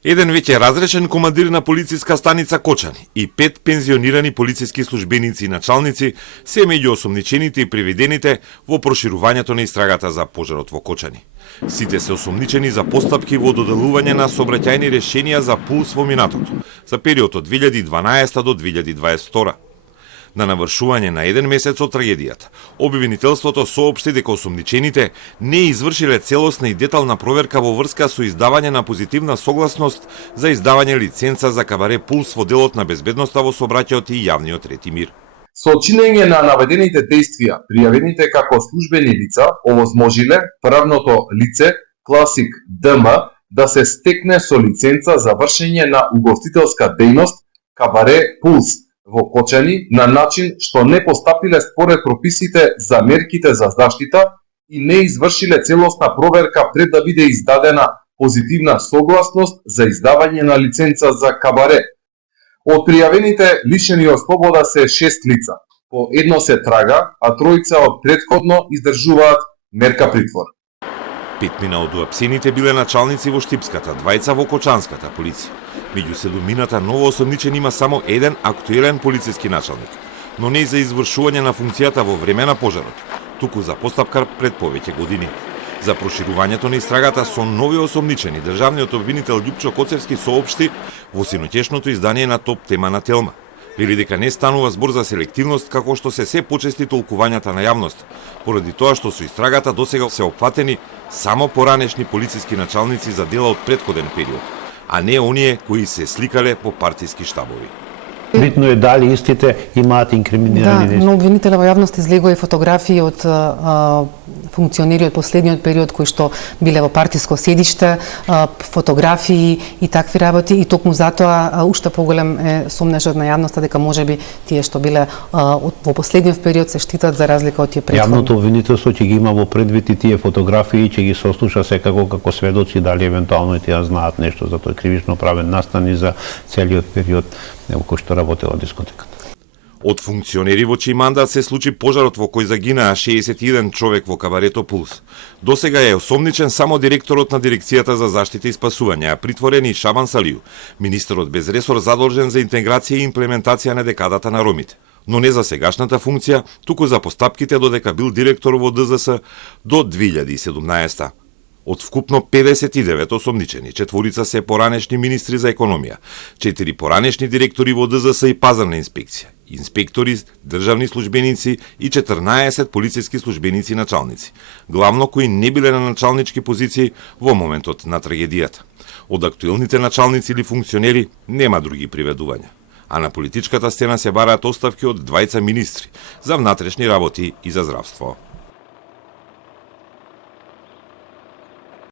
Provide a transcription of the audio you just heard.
Еден веќе разрешен командир на полициска станица Кочани и 5 пензионирани полициски службеници и началници се меѓу осомничените и приведените во проширувањето на истрагата за пожарот во Кочани. Сите се осомничени за постапки во доделување на сообраќајни решенија за пулс во минатото, за период од 2012 до 2022. На навршување на еден месец од трагедијата, обвинителството соопшти дека осомничените не извршиле целосна и детална проверка во врска со издавање на позитивна согласност за издавање лиценца за кабаре Пулс во делот на безбедноста во сообраќајот и јавниот ред и мир. Со чинење на наведените действија, пријавените како службени лица овозможиле правното лице Класик ДМ да се стекне со лиценца за вршење на угостителска дејност кабаре Пулс во Кочани на начин што не постапиле според прописите за мерките за заштита и не извршиле целосна проверка пред да биде издадена позитивна согласност за издавање на лиценца за кабаре. Од пријавените лишени од слобода се 6 лица. По едно се трага, а тројца од претходно издржуваат мерка притвор. 5 од уапсените биле началници во Штипската, 2 во Кочанската полиција. Меѓу 7 новоосомничени има само еден актуелен полициски началник, но не за извршување на функцијата во време на пожарот, туку за постапка пред повеќе години. За проширувањето на истрагата со нови осомничени, државниот обвинител Љупчо Коцевски соопшти во синоќешното издание на Топ тема на Телма. Вели дека не станува збор за селективност како што се почести толкувањата на јавност, поради тоа што со истрагата досега се опфатени само поранешни полициски началници за дела од претходен период, а не оние кои се сликале по партиски штабови. Битно е дали истите имаат инкриминирани нешто. Да, но обвинителя во јавност излегува и фотографии од функционери од последниот период кои што биле во партиско седиште, фотографии и такви работи, и токму затоа уште поголем е сомнежот на јавноста дека можеби тие што биле во последниот период се штитат за разлика од тие претходни. Јавното обвинителство ќе ги има во предвид и тие фотографии, ќе ги сослуша секако како сведоци дали евентуално и тие знаат нешто за тој кривично правен настан и за целиот период во кој што работела дискотеката. Од функционери во чиј мандат се случи пожарот во кој загинаа 61 човек во кабарето Пулс. Досега е осомничен само директорот на Дирекцијата за заштита и спасување, а притворен и Шабан Салију, министерот без ресор задолжен за интеграција и имплементација на декадата на ромите. Но не за сегашната функција, туку за постапките додека бил директор во ДЗС до 2017. Од вкупно 59 осомничени, 4 се поранешни министри за економија, 4 поранешни директори во ДЗС и пазарна инспекција, инспектори, државни службеници и 14 полициски службеници началници, главно кои не биле на началнички позиции во моментот на трагедијата. Од актуелните началници или функционери нема други приведувања, а на политичката сцена се бараат оставки од 2 министри за внатрешни работи и за здравство.